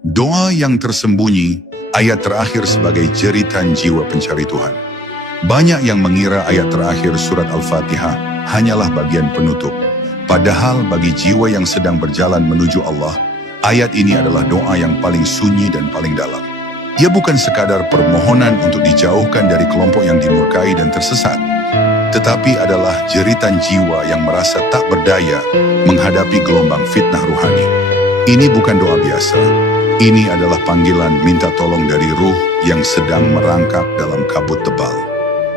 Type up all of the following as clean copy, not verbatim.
Doa yang tersembunyi, ayat terakhir sebagai jeritan jiwa pencari Tuhan. Banyak yang mengira ayat terakhir surat Al-Fatihah hanyalah bagian penutup. Padahal bagi jiwa yang sedang berjalan menuju Allah, ayat ini adalah doa yang paling sunyi dan paling dalam. Ia bukan sekadar permohonan untuk dijauhkan dari kelompok yang dimurkai dan tersesat, tetapi adalah jeritan jiwa yang merasa tak berdaya menghadapi gelombang fitnah ruhani. Ini bukan doa biasa. Ini adalah panggilan minta tolong dari ruh yang sedang merangkak dalam kabut tebal.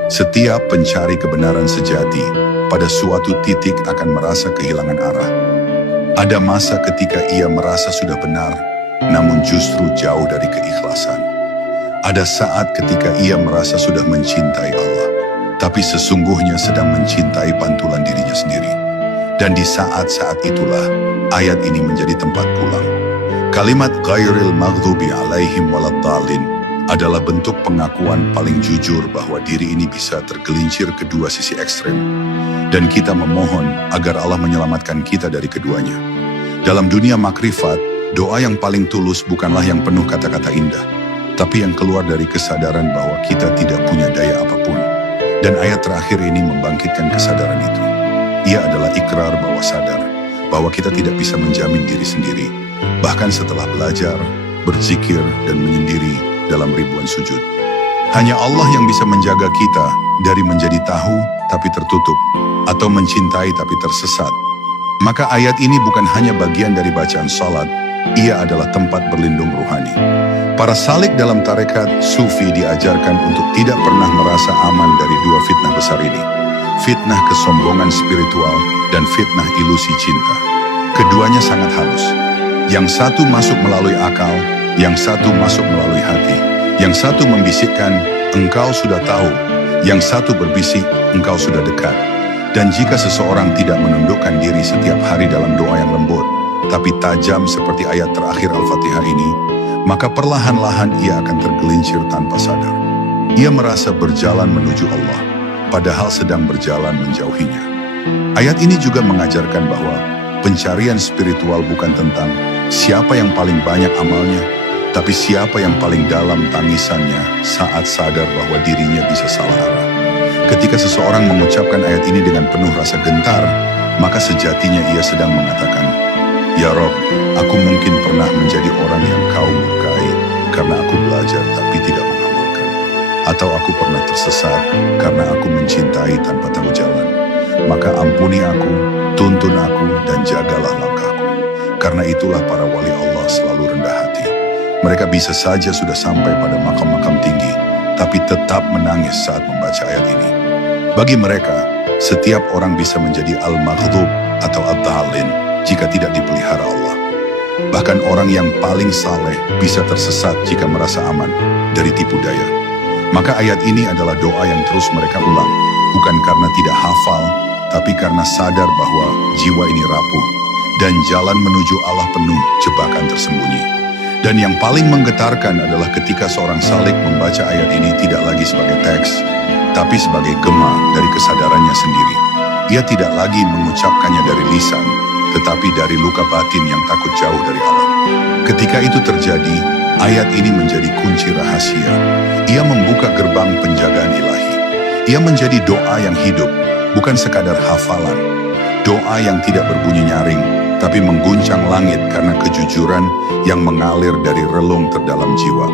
Setiap pencari kebenaran sejati pada suatu titik akan merasa kehilangan arah. Ada masa ketika ia merasa sudah benar, namun justru jauh dari keikhlasan. Ada saat ketika ia merasa sudah mencintai Allah, tapi sesungguhnya sedang mencintai pantulan dirinya sendiri. Dan di saat-saat itulah, ayat ini menjadi tempat pulang. Kalimat ghairil maghdubi alaihim waladdallin adalah bentuk pengakuan paling jujur bahwa diri ini bisa tergelincir kedua sisi ekstrem. Dan kita memohon agar Allah menyelamatkan kita dari keduanya. Dalam dunia makrifat, doa yang paling tulus bukanlah yang penuh kata-kata indah, tapi yang keluar dari kesadaran bahwa kita tidak punya daya apapun. Dan ayat terakhir ini membangkitkan kesadaran itu. Ia adalah ikrar bahwa sadar, bahwa kita tidak bisa menjamin diri sendiri, bahkan setelah belajar, berzikir, dan menyendiri dalam ribuan sujud. Hanya Allah yang bisa menjaga kita dari menjadi tahu tapi tertutup, atau mencintai tapi tersesat. Maka ayat ini bukan hanya bagian dari bacaan salat, ia adalah tempat berlindung ruhani. Para salik dalam tarekat sufi diajarkan untuk tidak pernah merasa aman dari dua fitnah besar ini. Fitnah kesombongan spiritual dan fitnah ilusi cinta. Keduanya sangat halus. Yang satu masuk melalui akal, yang satu masuk melalui hati. Yang satu membisikkan, engkau sudah tahu. Yang satu berbisik, engkau sudah dekat. Dan jika seseorang tidak menundukkan diri setiap hari dalam doa yang lembut, tapi tajam seperti ayat terakhir Al-Fatihah ini, maka perlahan-lahan ia akan tergelincir tanpa sadar. Ia merasa berjalan menuju Allah, padahal sedang berjalan menjauhinya. Ayat ini juga mengajarkan bahwa pencarian spiritual bukan tentang siapa yang paling banyak amalnya, tapi siapa yang paling dalam tangisannya saat sadar bahwa dirinya bisa salah arah. Ketika seseorang mengucapkan ayat ini dengan penuh rasa gentar, maka sejatinya ia sedang mengatakan, "Ya Rob, aku mungkin pernah menjadi orang yang kau murkai karena aku belajar tapi tidak mengamalkan. Atau aku pernah tersesat karena aku mencintai tanpa tahu jalan. Maka ampuni aku, tuntun aku, dan jagalah langkahku. Karena itulah para wali Allah selalu rendah hati. Mereka bisa saja sudah sampai pada makam-makam tinggi, tapi tetap menangis saat membaca ayat ini. Bagi mereka, setiap orang bisa menjadi al-maghdub atau ad-dhalin jika tidak dipelihara Allah. Bahkan orang yang paling saleh bisa tersesat jika merasa aman dari tipu daya. Maka ayat ini adalah doa yang terus mereka ulang, bukan karena tidak hafal, tapi karena sadar bahwa jiwa ini rapuh dan jalan menuju Allah penuh jebakan tersembunyi. Dan yang paling menggetarkan adalah ketika seorang salik membaca ayat ini tidak lagi sebagai teks, tapi sebagai gema dari kesadarannya sendiri. Ia tidak lagi mengucapkannya dari lisan, tetapi dari luka batin yang takut jauh dari Allah. Ketika itu terjadi, ayat ini menjadi kunci rahasia. Ia membuka gerbang penjagaan ilahi. Ia menjadi doa yang hidup, bukan sekadar hafalan. Doa yang tidak berbunyi nyaring, tapi mengguncang langit karena kejujuran yang mengalir dari relung terdalam jiwa.